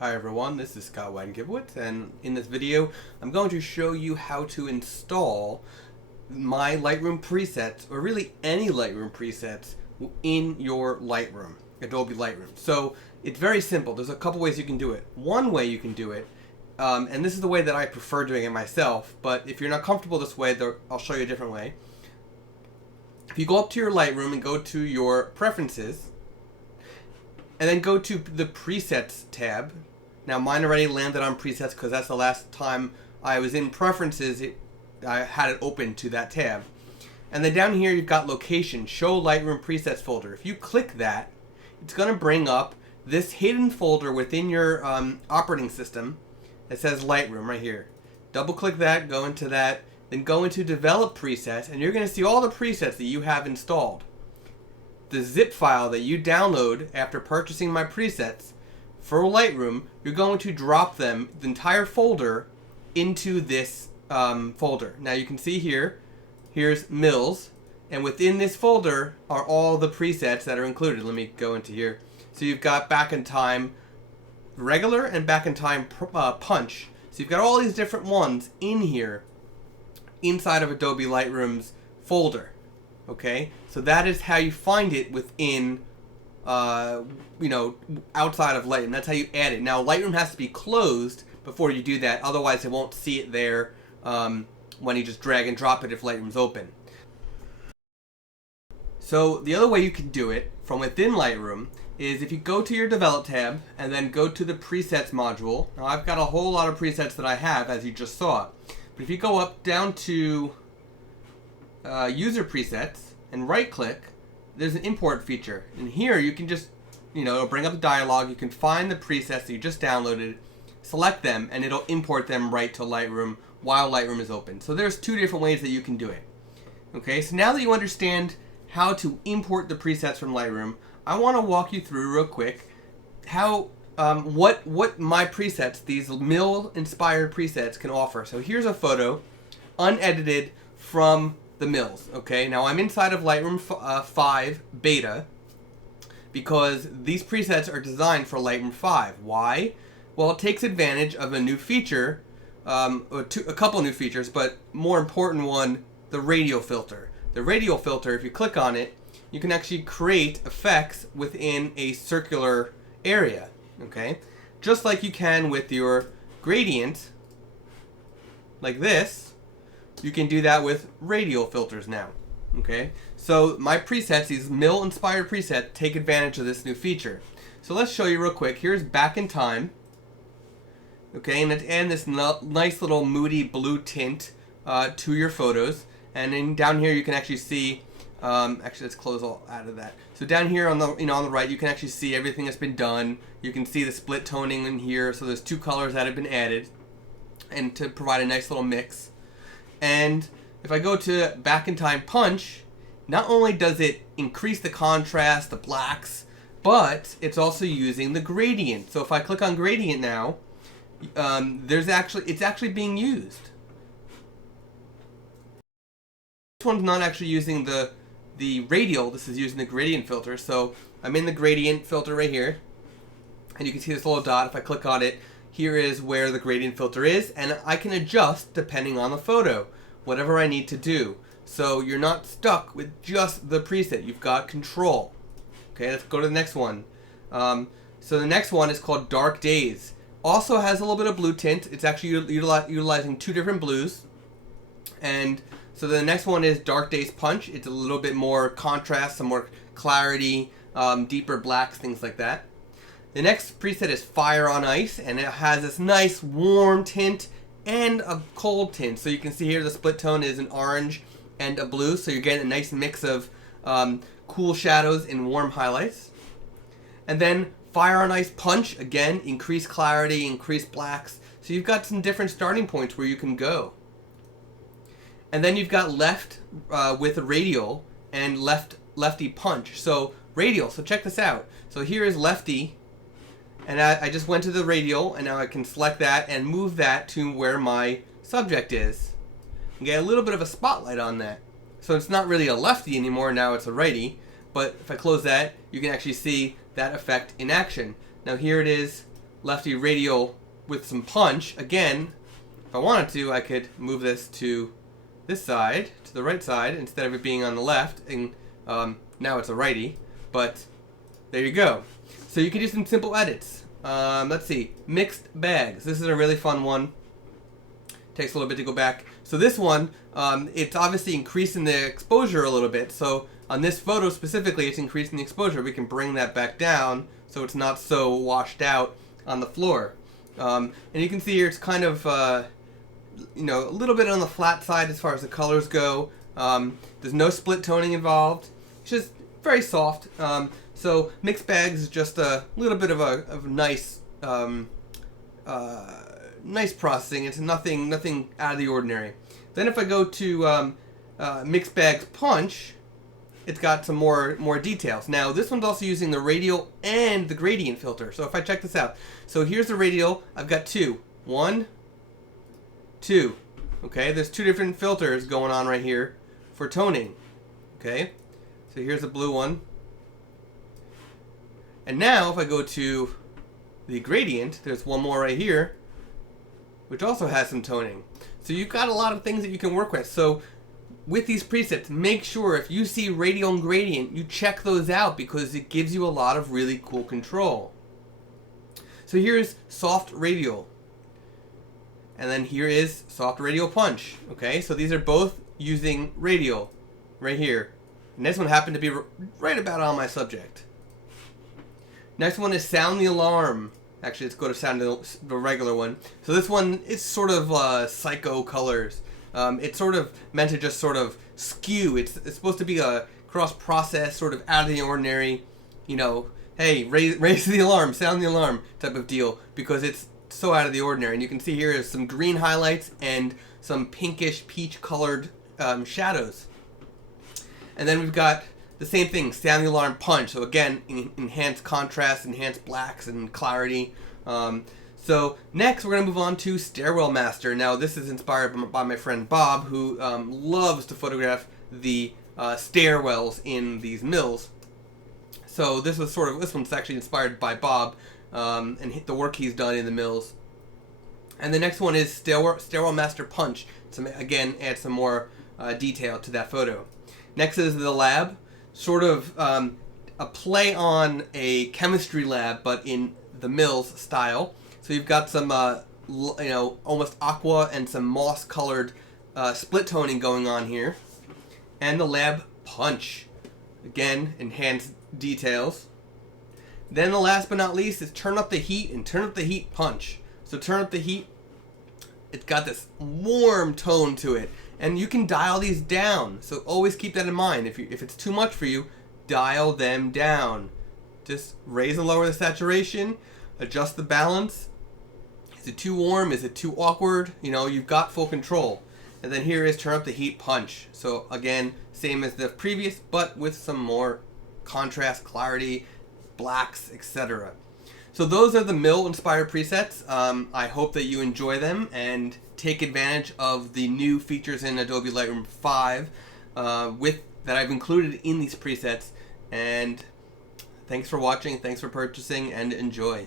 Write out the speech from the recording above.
Hi everyone, this is Scott Wagenkibowitz, and in this video I'm going to show you how to install my Lightroom presets, or really any Lightroom presets, in your Lightroom, Adobe Lightroom. So it's very simple. There's a couple ways you can do it. One way you can do it, and this is the way that I prefer doing it myself, but if you're not comfortable this way, I'll show you a different way. If you go up to your Lightroom and go to your Preferences, and then go to the Presets tab. Now mine already landed on Presets because that's the last time I was in Preferences, I had it open to that tab. And then down here you've got Location, Show Lightroom Presets folder. If you click that, it's going to bring up this hidden folder within your operating system that says Lightroom right here. Double click that, go into that, then go into Develop Presets, and you're going to see all the presets that you have installed. The zip file that you download after purchasing my presets for Lightroom, you're going to drop them, the entire folder, into this folder. Now you can see here's Mills, and within this folder are all the presets that are included. Let me go into here. So you've got Back in Time Regular and Back in Time Punch. So you've got all these different ones in here inside of Adobe Lightroom's folder. Okay, so that is how you find it within, outside of Lightroom. That's how you add it. Now, Lightroom has to be closed before you do that. Otherwise, it won't see it there when you just drag and drop it if Lightroom's open. So the other way you can do it from within Lightroom is if you go to your Develop tab and then go to the Presets module. Now, I've got a whole lot of presets that I have, as you just saw. But if you go up down to User Presets and right click, there's an import feature, and here you can just it'll bring up the dialog. You can find the presets that you just downloaded, select them, and it'll import them right to Lightroom while Lightroom is open. So there's two different ways that you can do it. Okay, so now that you understand how to import the presets from Lightroom, I want to walk you through real quick how what my presets, these Mill inspired presets, can offer. So here's a photo unedited from the Mills. Okay, now I'm inside of Lightroom 5 beta because these presets are designed for Lightroom 5. Why? Well, it takes advantage of a new feature, a couple new features, but more important one, the Radial Filter. The Radial Filter, if you click on it, you can actually create effects within a circular area. Okay, just like you can with your gradient, like this. You can do that with Radial Filters now. Okay, so my presets, these Mill inspired presets, take advantage of this new feature. So let's show you real quick. Here's Back in Time. Okay, and let's add this nice little moody blue tint to your photos. And then down here you can actually see, actually let's close all out of that. So down here on the on the right, you can actually see everything that's been done. You can see the split toning in here. So there's two colors that have been added, and to provide a nice little mix. And if I go to Back in Time Punch, not only does it increase the contrast, the blacks, but it's also using the gradient. So if I click on gradient now, it's actually being used. This one's not actually using the radial, this is using the gradient filter. So I'm in the gradient filter right here, and you can see this little dot. If I click on it, here is where the gradient filter is, and I can adjust depending on the photo, whatever I need to do. So you're not stuck with just the preset, you've got control. Okay, let's go to the next one. So the next one is called Dark Days. Also has a little bit of blue tint. It's actually utilizing two different blues. And so the next one is Dark Days Punch. It's a little bit more contrast, some more clarity, deeper blacks, things like that. The next preset is Fire on Ice, and it has this nice warm tint and a cold tint. So you can see here the split tone is an orange and a blue, so you're getting a nice mix of cool shadows and warm highlights. And then Fire on Ice Punch, again, increased clarity, increased blacks. So you've got some different starting points where you can go. And then you've got Left with a Radial and Lefty Punch. So Radial, so check this out. So here is Lefty. And I just went to the Radial, and now I can select that and move that to where my subject is. And get a little bit of a spotlight on that. So it's not really a lefty anymore, now it's a righty. But if I close that, you can actually see that effect in action. Now here it is lefty radial with some punch. Again, if I wanted to, I could move this to this side, to the right side, instead of it being on the left, and now it's a righty, but there you go. So you can do some simple edits. Let's see, mixed bags. This is a really fun one. Takes a little bit to go back. So this one, it's obviously increasing the exposure a little bit. So on this photo specifically, it's increasing the exposure. We can bring that back down so it's not so washed out on the floor. And you can see here it's kind of, you know, a little bit on the flat side as far as the colors go. There's no split toning involved. It's just very soft. So mixed bags is just a little bit of a nice, nice processing. It's nothing out of the ordinary. Then if I go to mixed bags punch, it's got some more details. Now this one's also using the radial and the gradient filter. So if I check this out, so here's the radial. I've got two. 1, 2. Okay, there's two different filters going on right here for toning. Okay, so here's the blue one. And now if I go to the gradient, there's one more right here, which also has some toning. So you've got a lot of things that you can work with. So with these presets, make sure if you see radial and gradient, you check those out because it gives you a lot of really cool control. So here's soft radial. And then here is soft radial punch. Okay, so these are both using radial right here. And this one happened to be right about on my subject. Next one is sound the alarm. Actually, let's go to sound the regular one. So this one is sort of psycho colors. It's sort of meant to just sort of skew. It's supposed to be a cross-process, sort of out of the ordinary, you know, hey, raise the alarm, sound the alarm type of deal, because it's so out of the ordinary. And you can see here is some green highlights and some pinkish peach colored shadows. And then we've got the same thing, sound the alarm punch. So again, enhanced contrast, enhanced blacks and clarity. So next we're going to move on to Stairwell Master. Now this is inspired by my friend Bob, who loves to photograph the stairwells in these mills. So this one's actually inspired by Bob and the work he's done in the mills. And the next one is Stairwell Master Punch. To again add some more detail to that photo. Next is the lab. Sort of a play on a chemistry lab, but in the mills style. So you've got some, you know, almost aqua and some moss-colored split toning going on here. And the lab punch. Again, enhanced details. Then the last but not least is turn up the heat and turn up the heat punch. So turn up the heat. It's got this warm tone to it. And you can dial these down, so always keep that in mind. If it's too much for you, dial them down. Just raise and lower the saturation, adjust the balance. Is it too warm? Is it too awkward? You know, you've got full control. And then here is turn up the heat punch. So again, same as the previous, but with some more contrast, clarity, blacks, etc. So those are the mill-inspired presets. I hope that you enjoy them and take advantage of the new features in Adobe Lightroom 5 that I've included in these presets. And thanks for watching, thanks for purchasing, and enjoy.